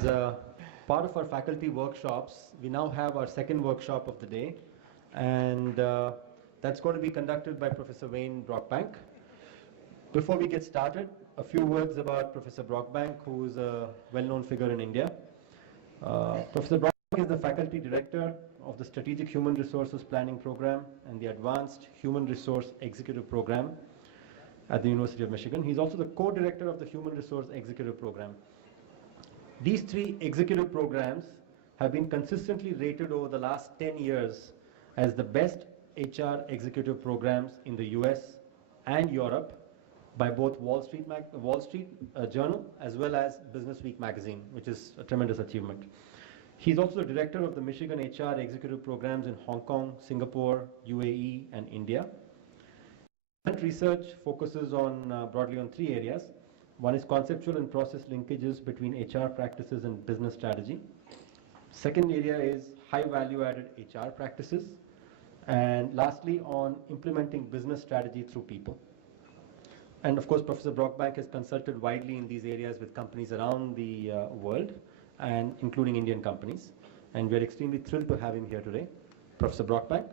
As part of our faculty workshops, we now have our second workshop of the day, and that's going to be conducted by Professor Wayne Brockbank. Before we get started, a few words about Professor Brockbank, who is a well-known figure in India. Professor Brockbank is the faculty director of the Strategic Human Resources Planning Program and the Advanced Human Resource Executive Program at the University of Michigan. He's also the co-director of the Human Resource Executive Program. These three executive programs have been consistently rated over the last 10 years as the best HR executive programs in the US and Europe by both Wall Street Journal as well as Business Week magazine, which is a tremendous achievement. He's also the director of the Michigan HR executive programs in Hong Kong, Singapore, UAE, and India. Current research focuses on broadly on three areas. One is conceptual and process linkages between HR practices and business strategy. Second area is high value added HR practices. And lastly, on implementing business strategy through people. And of course, Professor Brockbank has consulted widely in these areas with companies around the world, and including Indian companies. And we're extremely thrilled to have him here today. Professor Brockbank,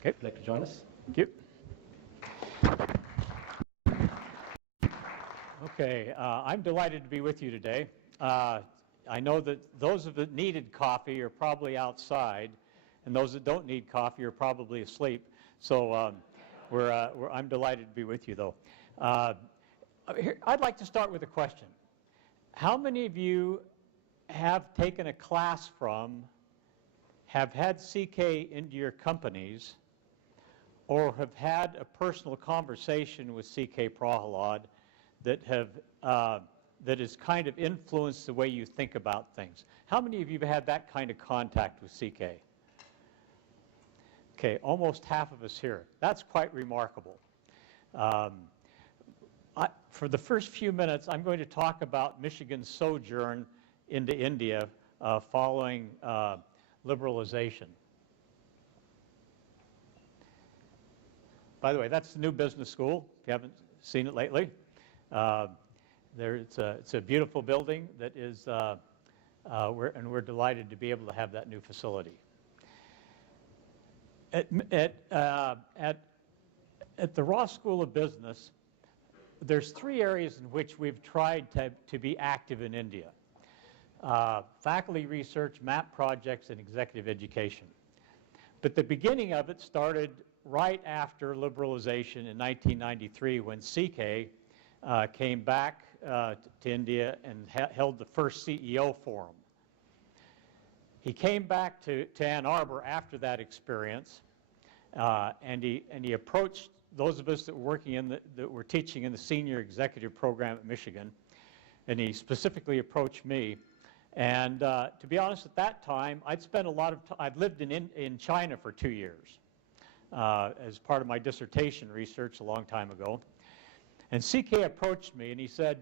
okay, would you like to join us? Thank you. Okay, I'm delighted to be with you today. I know that those that needed coffee are probably outside, and those that don't need coffee are probably asleep. So I'm delighted to be with you, though. I'd like to start with a question. How many of you have taken a class from, have had CK into your companies, or have had a personal conversation with CK Prahalad that has kind of influenced the way you think about things? How many of you have had that kind of contact with CK? Okay, almost half of us here. That's quite remarkable. For the first few minutes, I'm going to talk about Michigan's sojourn into India following liberalization. By the way, that's the new business school, if you haven't seen it lately. It's a beautiful building that is, and we're delighted to be able to have that new facility. At the Ross School of Business, there's three areas in which we've tried to be active in India. Faculty research, MAP projects, and executive education. But the beginning of it started right after liberalization in 1993 when CK came back to India and held the first CEO forum. He came back to Ann Arbor after that experience, and he approached those of us that were teaching in the senior executive program at Michigan, and he specifically approached me. And to be honest, at that time, I'd lived in China for 2 years as part of my dissertation research a long time ago. And CK approached me and he said,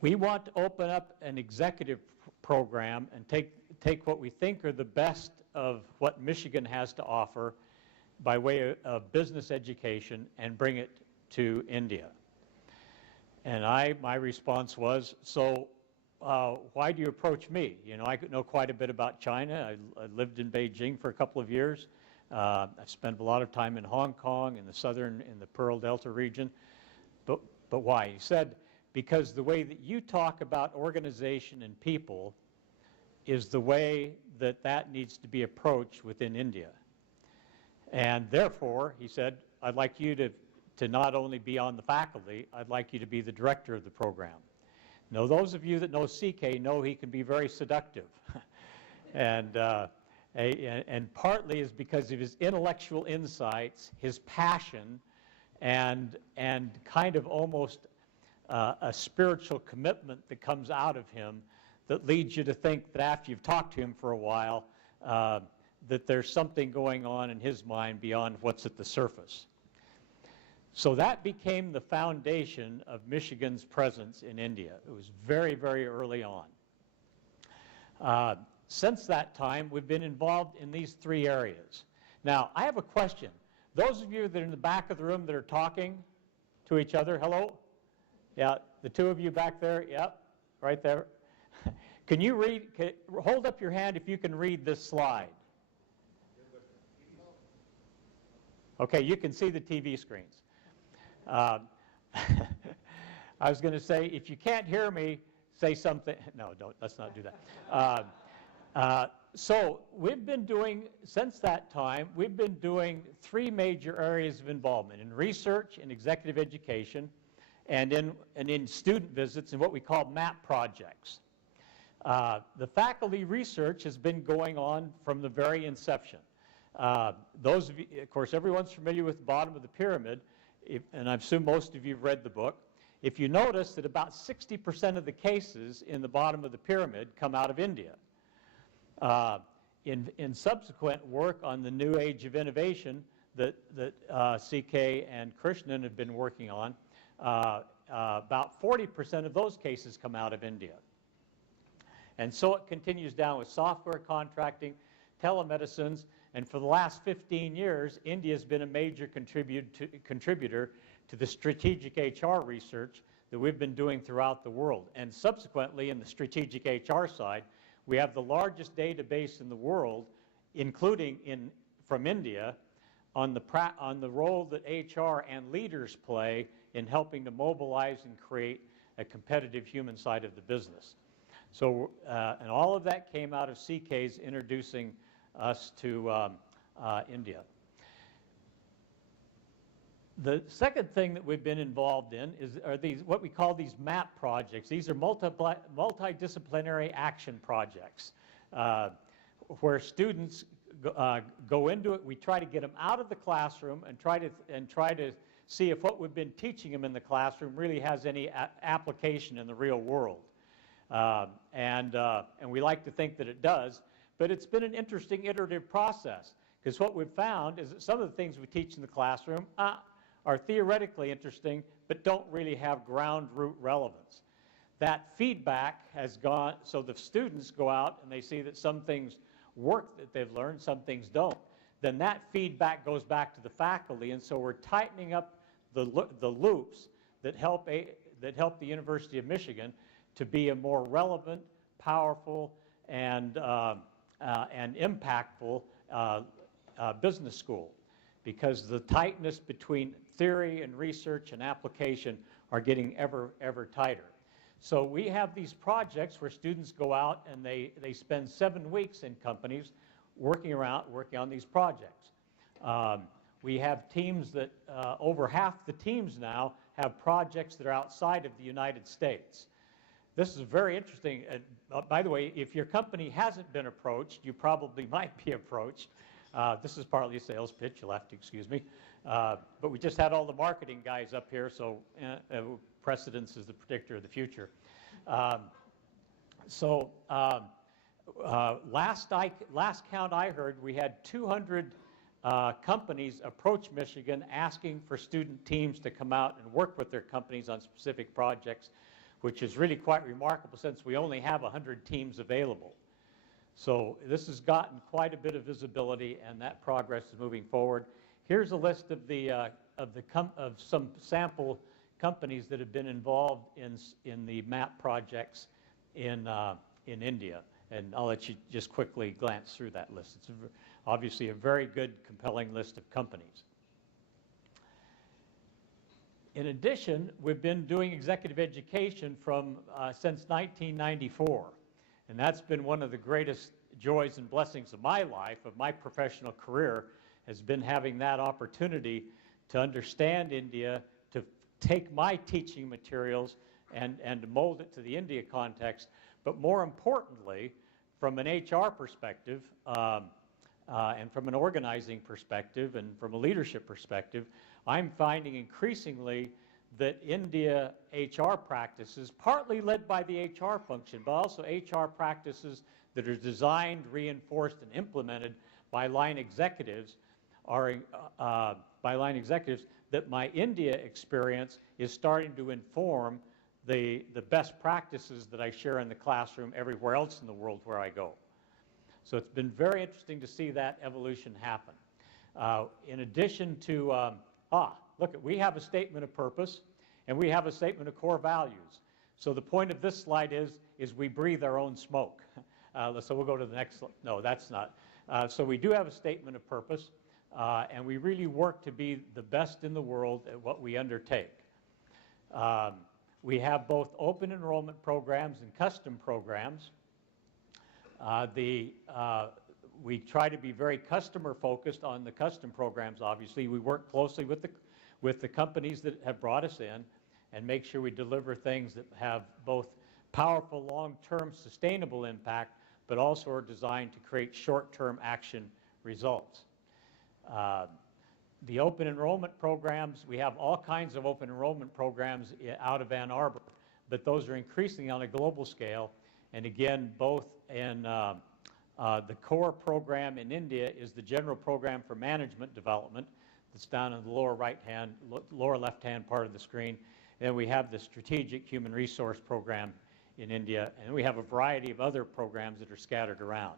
we want to open up an executive program and take what we think are the best of what Michigan has to offer by way of business education and bring it to India. And my response was, so why do you approach me? You know, I know quite a bit about China. I lived in Beijing for a couple of years. I spent a lot of time in Hong Kong, in the Pearl Delta region. But why? He said, because the way that you talk about organization and people is the way that needs to be approached within India. And therefore, he said, I'd like you to not only be on the faculty, I'd like you to be the director of the program. Now, those of you that know CK know he can be very seductive. And partly is because of his intellectual insights, his passion, and kind of almost a spiritual commitment that comes out of him that leads you to think that after you've talked to him for a while, that there's something going on in his mind beyond what's at the surface. So that became the foundation of Michigan's presence in India. It was very, very early on. Since that time, we've been involved in these three areas. Now, I have a question. Those of you that are in the back of the room that are talking to each other, hello? Yeah, the two of you back there, yep, right there. Can you read, hold up your hand if you can read this slide. Okay, you can see the TV screens. I was going to say, if you can't hear me, say something. No, don't, let's not do that. So we've been doing, since that time, we've been doing 3 major areas of involvement: in research, in executive education, and in student visits and what we call MAP projects. The faculty research has been going on from the very inception. Those of you, of course, everyone's familiar with the bottom of the pyramid, and I assume most of you have read the book. If you notice that about 60% of the cases in the bottom of the pyramid come out of India. In subsequent work on the new age of innovation that CK and Krishnan have been working on, about 40% of those cases come out of India. And so it continues down with software contracting, telemedicines, and for the last 15 years, India has been a major contributor to the strategic HR research that we've been doing throughout the world. And subsequently, in the strategic HR side, we have the largest database in the world, including from India, on the role that HR and leaders play in helping to mobilize and create a competitive human side of the business. So, and all of that came out of CK's introducing us to India. The second thing that we've been involved in are these, what we call these MAP projects. These are multidisciplinary action projects where students go into it. We try to get them out of the classroom and try to see if what we've been teaching them in the classroom really has any application in the real world. And we like to think that it does, but it's been an interesting iterative process, because what we've found is that some of the things we teach in the classroom are theoretically interesting, but don't really have ground root relevance. That feedback has gone, so the students go out and they see that some things work that they've learned, some things don't. Then that feedback goes back to the faculty, and so we're tightening up the loops that help the University of Michigan to be a more relevant, powerful, and impactful business school, because the tightness between theory and research and application are getting ever tighter. So we have these projects where students go out and they spend 7 weeks in companies working on these projects. We have teams that, over half the teams now have projects that are outside of the United States. This is very interesting. By the way, if your company hasn't been approached, you probably might be approached. This is partly a sales pitch, you'll have to excuse me. But we just had all the marketing guys up here, so precedence is the predictor of the future. Last count I heard, we had 200 companies approach Michigan asking for student teams to come out and work with their companies on specific projects, which is really quite remarkable since we only have 100 teams available. So this has gotten quite a bit of visibility, and that progress is moving forward. Here's a list of some sample companies that have been involved in the MAP projects in India, and I'll let you just quickly glance through that list. It's obviously a very good, compelling list of companies. In addition, we've been doing executive education since 1994. And that's been one of the greatest joys and blessings of my life, of my professional career, has been having that opportunity to understand India, to take my teaching materials and to mold it to the India context. But more importantly, from an HR perspective, and from an organizing perspective, and from a leadership perspective, I'm finding increasingly that India HR practices, partly led by the HR function, but also HR practices that are designed, reinforced, and implemented by line executives, that my India experience is starting to inform the best practices that I share in the classroom everywhere else in the world where I go. So it's been very interesting to see that evolution happen. In addition to, look, we have a statement of purpose, and we have a statement of core values. So the point of this slide is we breathe our own smoke. So we'll go to the next slide. No, that's not. So we do have a statement of purpose, and we really work to be the best in the world at what we undertake. We have both open enrollment programs and custom programs. We try to be very customer focused on the custom programs, obviously. We work closely with the companies that have brought us in and make sure we deliver things that have both powerful long-term sustainable impact, but also are designed to create short-term action results. The open enrollment programs, we have all kinds of open enrollment programs out of Ann Arbor, but those are increasingly on a global scale. And again, both in the core program in India is the General Program for Management Development that's down in the lower left-hand part of the screen. And we have the Strategic Human Resource Program in India, and we have a variety of other programs that are scattered around.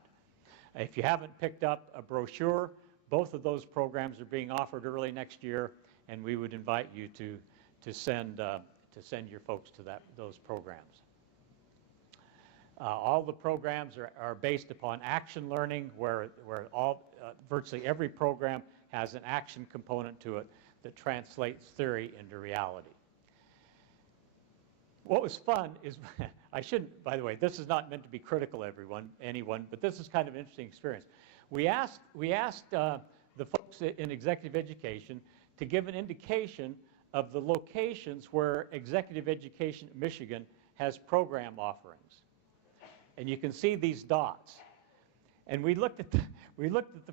If you haven't picked up a brochure, both of those programs are being offered early next year, and we would invite you to send your folks to those programs. All the programs are based upon action learning, where virtually every program has an action component to it that translates theory into reality. What was fun is, I shouldn't, by the way, this is not meant to be critical of anyone, but this is kind of an interesting experience. We asked the folks in executive education to give an indication of the locations where executive education at Michigan has program offerings. And you can see these dots. And we looked at the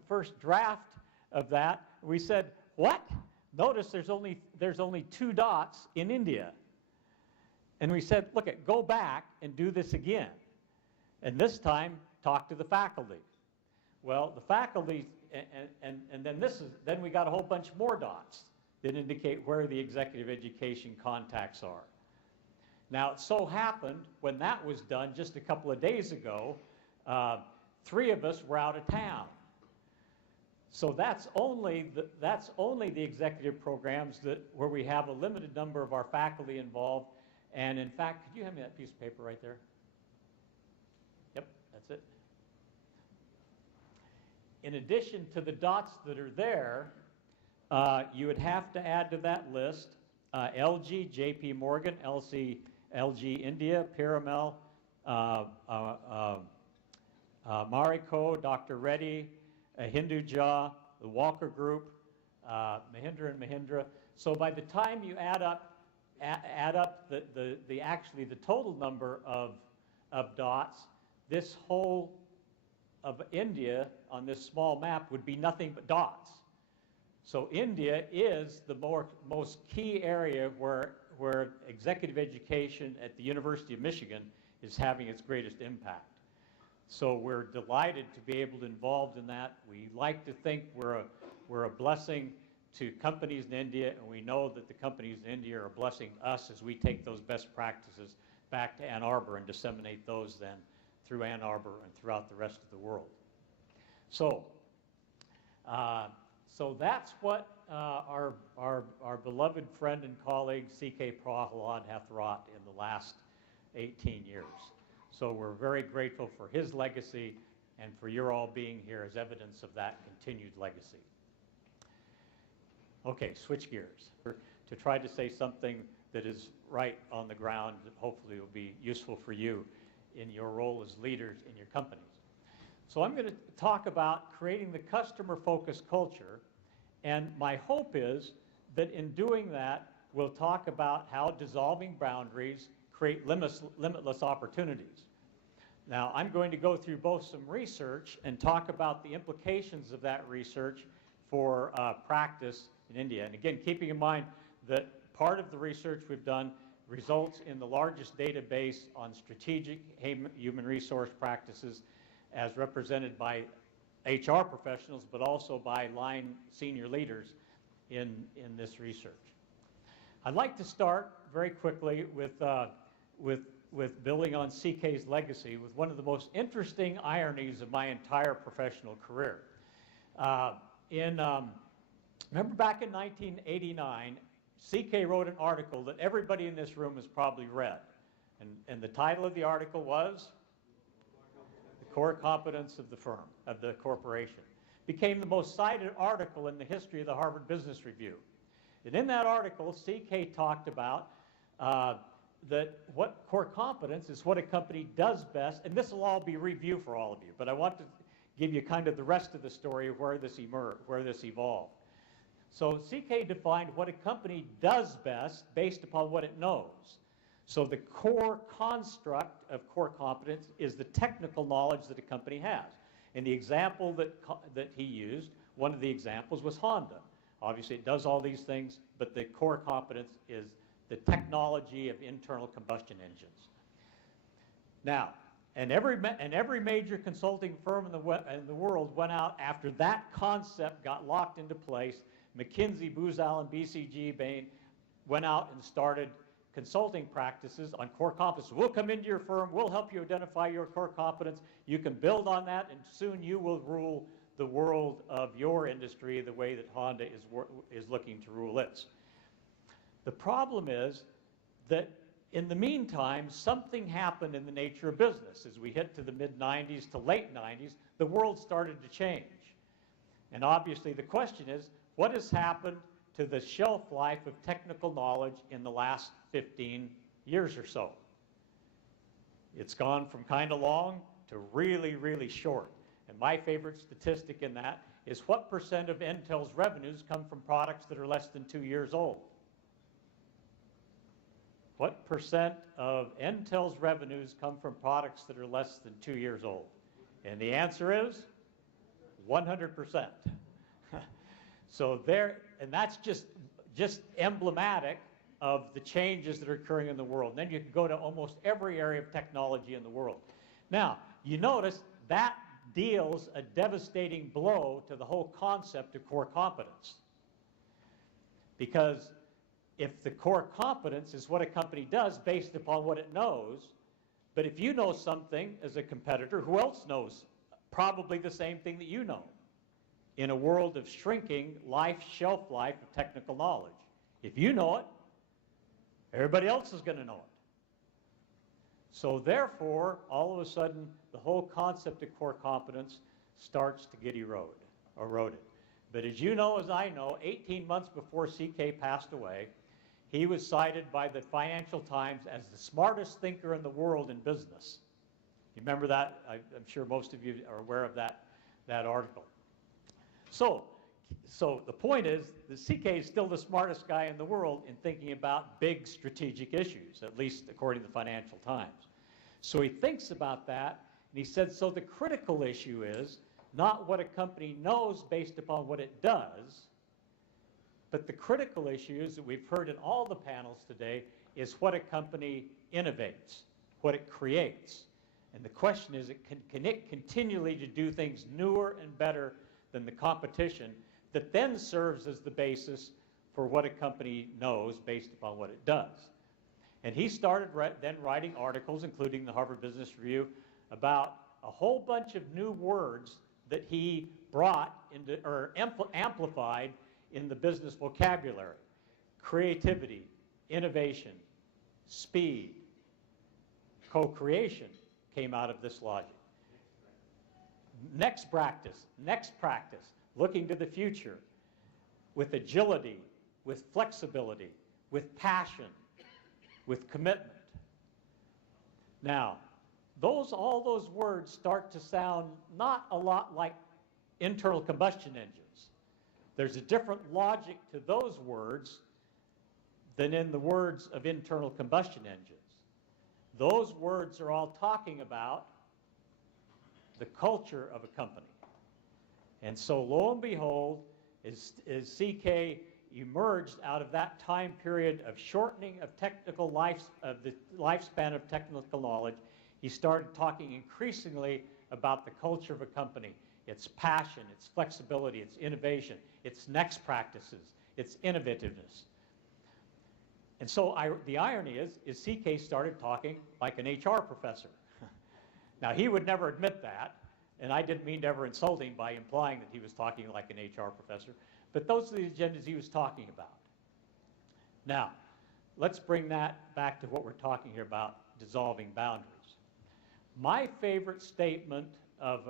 first draft of that, and we said, what? Notice there's only 2 dots in India. And we said, look, go back and do this again. And this time, talk to the faculty. Well, the faculty, and then we got a whole bunch more dots that indicate where the executive education contacts are. Now, it so happened, when that was done just a couple of days ago, 3 of us were out of town. So that's only the executive programs where we have a limited number of our faculty involved. And in fact, could you hand me that piece of paper right there? Yep, that's it. In addition to the dots that are there, you would have to add to that list LG, JP Morgan, LG India, Piramal, Marico, Dr. Reddy, Hinduja, the Walker Group, Mahindra and Mahindra. So by the time you add up actually the total number of dots, this whole of India on this small map would be nothing but dots. So India is the most key area where executive education at the University of Michigan is having its greatest impact. So we're delighted to be able to involved in that. We like to think we're a blessing to companies in India, and we know that the companies in India are blessing us as we take those best practices back to Ann Arbor and disseminate those then through Ann Arbor and throughout the rest of the world. So, so that's what our beloved friend and colleague C.K. Prahalad hath wrought in the last 18 years. So we're very grateful for his legacy and for your all being here as evidence of that continued legacy. Okay, switch gears to try to say something that is right on the ground that hopefully will be useful for you in your role as leaders in your companies. So I'm going to talk about creating the customer-focused culture, and my hope is that in doing that, we'll talk about how dissolving boundaries create limitless opportunities. Now, I'm going to go through both some research and talk about the implications of that research for practice in India. And again, keeping in mind that part of the research we've done results in the largest database on strategic human resource practices as represented by HR professionals, but also by line senior leaders in this research. I'd like to start very quickly with building on CK's legacy with one of the most interesting ironies of my entire professional career. Remember back in 1989, CK wrote an article that everybody in this room has probably read And the title of the article was The Core Competence of the Firm, of the Corporation. Became the most cited article in the history of the Harvard Business Review. And in that article, CK talked about that what core competence is what a company does best, and this will all be review for all of you, but I want to give you kind of the rest of the story of where this evolved. So CK defined what a company does best based upon what it knows. So the core construct of core competence is the technical knowledge that a company has. And the example that he used, one of the examples was Honda. Obviously it does all these things, but the core competence is the technology of internal combustion engines. Now, and every major consulting firm in the world went out after that concept got locked into place. McKinsey, Booz Allen, BCG, Bain went out and started consulting practices on core competence. We'll come into your firm, we'll help you identify your core competence. You can build on that, and soon you will rule the world of your industry the way that Honda is looking to rule its. The problem is that in the meantime, something happened in the nature of business. As we hit to the mid-90s to late 90s, the world started to change. And obviously the question is, what has happened to the shelf life of technical knowledge in the last 15 years or so? It's gone from kind of long to really, really short. And my favorite statistic in that is what % of Intel's revenues come from products that are less than 2 years old? What % of Intel's revenues come from products that are less than 2 years old? And the answer is 100%. So there, and that's just emblematic of the changes that are occurring in the world. And then you can go to almost every area of technology in the world. Now, you notice that deals a devastating blow to the whole concept of core competence. Because if the core competence is what a company does based upon what it knows, but if you know something as a competitor, who else knows probably the same thing that you know in a world of shrinking shelf life of technical knowledge? If you know it, everybody else is going to know it. So therefore, all of a sudden, the whole concept of core competence starts to get eroded. But as you know, as I know, 18 months before CK passed away, he was cited by the Financial Times as the smartest thinker in the world in business. You remember that? I'm sure most of you are aware of that article. So the point is that CK is still the smartest guy in the world in thinking about big strategic issues, at least according to the Financial Times. So he thinks about that, and he said, so the critical issue is not what a company knows based upon what it does, but the critical issues that we've heard in all the panels today is what a company innovates, what it creates. And the question is, can it continually to do things newer and better than the competition that then serves as the basis for what a company knows based upon what it does? And he started then writing articles, including the Harvard Business Review, about a whole bunch of new words that he brought into, or amplified in the business vocabulary. Creativity, innovation, speed, co-creation came out of this logic. Next practice, looking to the future with agility, with flexibility, with passion, with commitment. Now, all those words start to sound not a lot like internal combustion engines. There's a different logic to those words than in the words of internal combustion engines. Those words are all talking about the culture of a company. And so lo and behold, as CK emerged out of that time period of shortening of the lifespan of technical knowledge, he started talking increasingly about the culture of a company, its passion, its flexibility, its innovation, its next practices, its innovativeness. And so the irony is CK started talking like an HR professor. Now, he would never admit that, and I didn't mean to ever insult him by implying that he was talking like an HR professor, but those are the agendas he was talking about. Now, let's bring that back to what we're talking here about, dissolving boundaries. My favorite statement of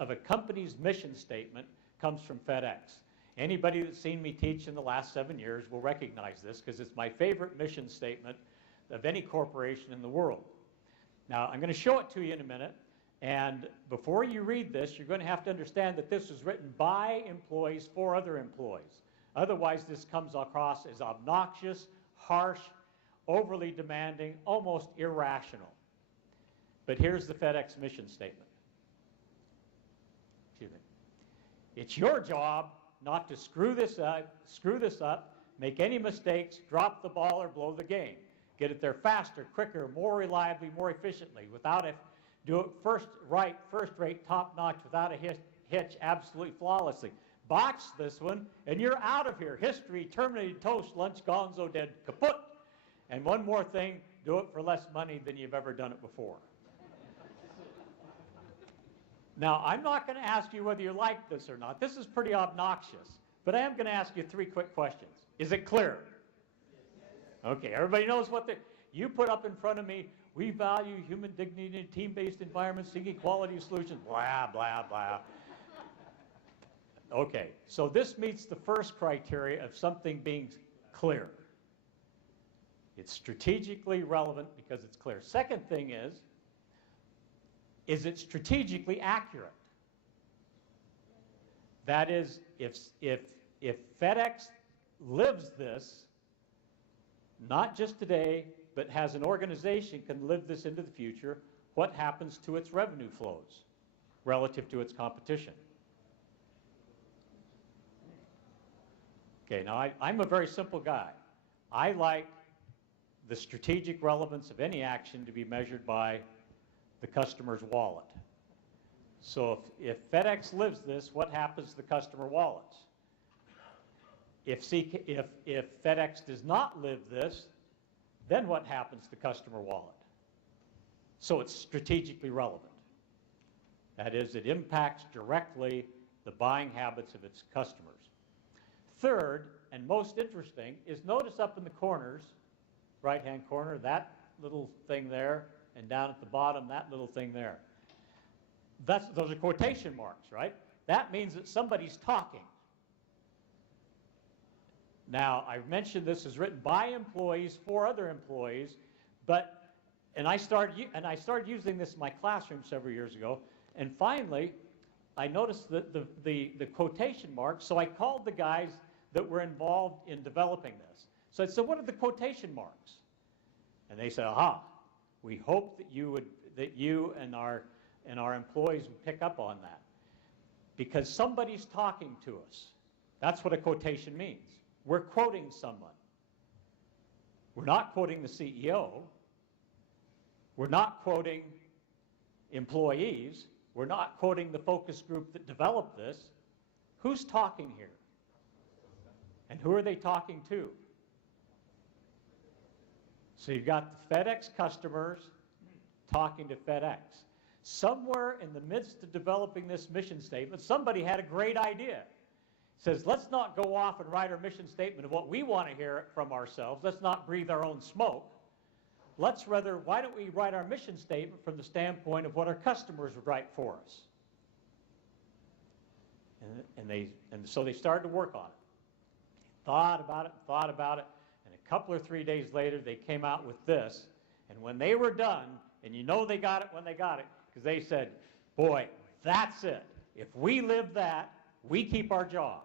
a company's mission statement comes from FedEx. Anybody that's seen me teach in the last 7 years will recognize this because it's my favorite mission statement of any corporation in the world. Now, I'm going to show it to you in a minute, and before you read this, you're going to have to understand that this was written by employees for other employees. Otherwise, this comes across as obnoxious, harsh, overly demanding, almost irrational. But here's the FedEx mission statement. Excuse me. It's your job not to screw this up, make any mistakes, drop the ball, or blow the game. Get it there faster, quicker, more reliably, more efficiently, without it, do it first rate, top-notch, without a hitch, absolutely flawlessly. Botch this one, and you're out of here. History, terminated, toast, lunch, gonzo, dead, kaput. And one more thing, do it for less money than you've ever done it before. Now, I'm not going to ask you whether you like this or not. This is pretty obnoxious. But I am going to ask you 3 quick questions. Is it clear? Okay, everybody knows what you put up in front of me. We value human dignity in a team-based environment, seeking quality solutions, blah, blah, blah. Okay, so this meets the first criteria of something being clear. It's strategically relevant because it's clear. Second thing is it strategically accurate? That is, if FedEx lives this, not just today, but has an organization can live this into the future, what happens to its revenue flows relative to its competition? Okay, now I'm a very simple guy. I like the strategic relevance of any action to be measured by the customer's wallet. So if FedEx lives this, what happens to the customer wallets? If FedEx does not live this, then what happens to the customer wallet? So it's strategically relevant. That is, it impacts directly the buying habits of its customers. Third, and most interesting, is notice up in the corners, right-hand corner, that little thing there, and down at the bottom, that little thing there. Those are quotation marks, right? That means that somebody's talking. Now, I've mentioned this is written by employees for other employees, and I started using this in my classroom several years ago, and finally, I noticed the quotation marks, so I called the guys that were involved in developing this. So I said, what are the quotation marks? And they said, aha, we hope that you and our employees would pick up on that. Because somebody's talking to us. That's what a quotation means. We're quoting someone. We're not quoting the CEO. We're not quoting employees. We're not quoting the focus group that developed this. Who's talking here? And who are they talking to? So you've got the FedEx customers talking to FedEx. Somewhere in the midst of developing this mission statement, somebody had a great idea. Says, let's not go off and write our mission statement of what we want to hear from ourselves. Let's not breathe our own smoke. Let's rather, why don't we write our mission statement from the standpoint of what our customers would write for us? And so they started to work on it. Thought about it, and a couple or 3 days later, they came out with this. And when they were done, and you know they got it when they got it, because they said, boy, that's it. If we live that, we keep our jobs.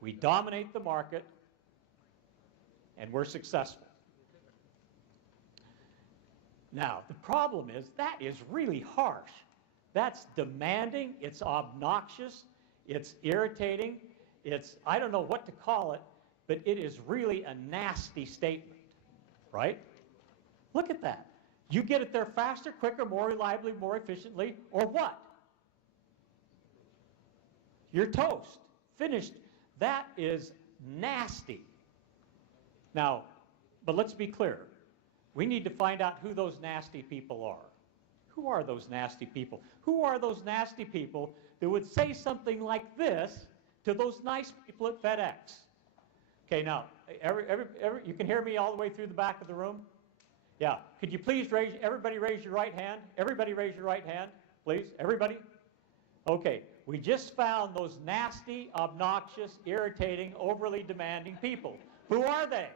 We dominate the market, and we're successful. Now, the problem is that is really harsh. That's demanding, it's obnoxious, it's irritating, it's, I don't know what to call it, but it is really a nasty statement, right? Look at that. You get it there faster, quicker, more reliably, more efficiently, or what? You're toast. Finished. That is nasty. Now, but let's be clear. We need to find out who those nasty people are. Who are those nasty people? Who are those nasty people that would say something like this to those nice people at FedEx? Okay, now, you can hear me all the way through the back of the room? Yeah. Could you please everybody raise your right hand? Everybody raise your right hand, please. Everybody? Okay. We just found those nasty, obnoxious, irritating, overly demanding people. Who are they?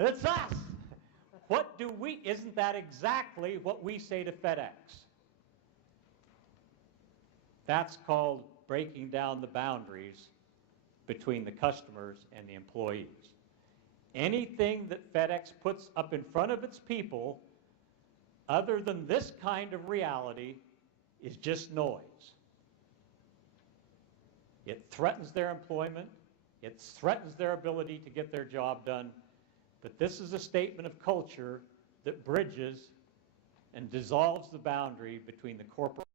It's us. What do we, isn't that exactly what we say to FedEx? That's called breaking down the boundaries between the customers and the employees. Anything that FedEx puts up in front of its people, other than this kind of reality, is just noise. It threatens their employment, it threatens their ability to get their job done, but this is a statement of culture that bridges and dissolves the boundary between the corporate